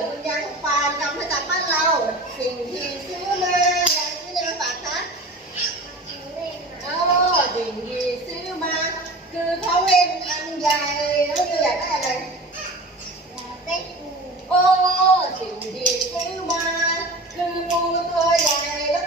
ยวิญญาณของปานกำรมพจากบ้านเรา สิ่งที่ซื้อเลอย่างนี้ในภาษาคะเออสิ่งที่ซื้อมา คือเขาเวนอันใหญ่แล้วเธออยากได้อะไรโอ้สิ่งที่ซื้อมา คือปูตัวใหญ่แล้ว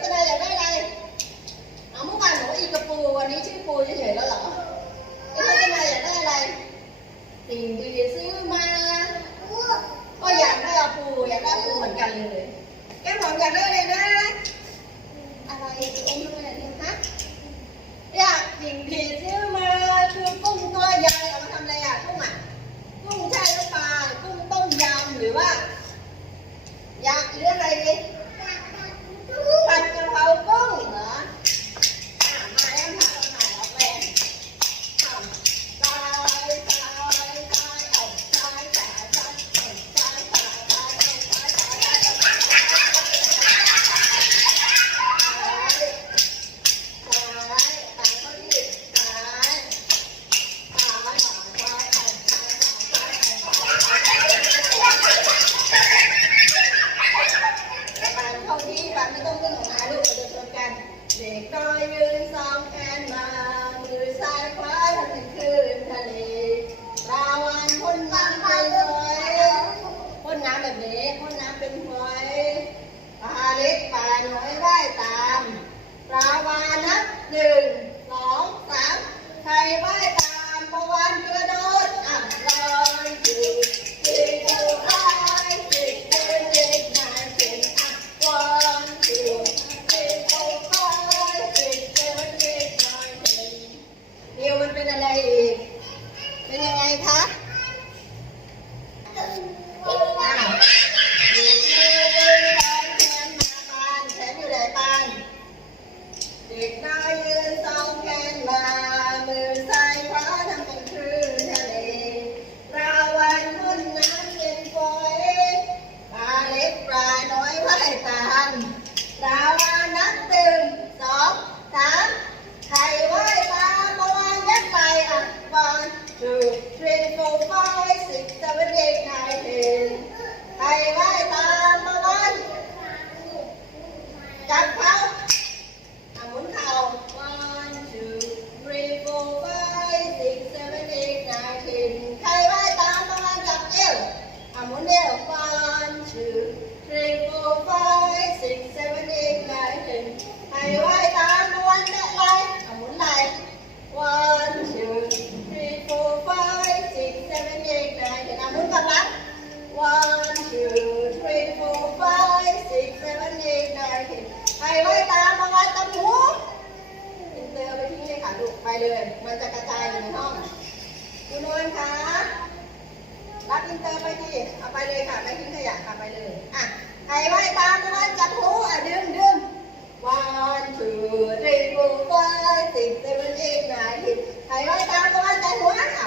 Ahí va. ทิงเธอไปทีเอาไปเลยค่ะไม่ทิ้งขยะค่ะไปเลยอะใครไหว้ตามว่าจับหูอะดึงดึงวัน two three four five six seven eight nine ใครไหว้ตามว่าจับหัวค่ะ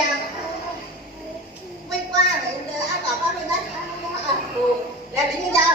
ยัง ไม่กว้างเลยเดิอ้าปากก็ไม่ได้อ้าถูแล้วเป็นยาว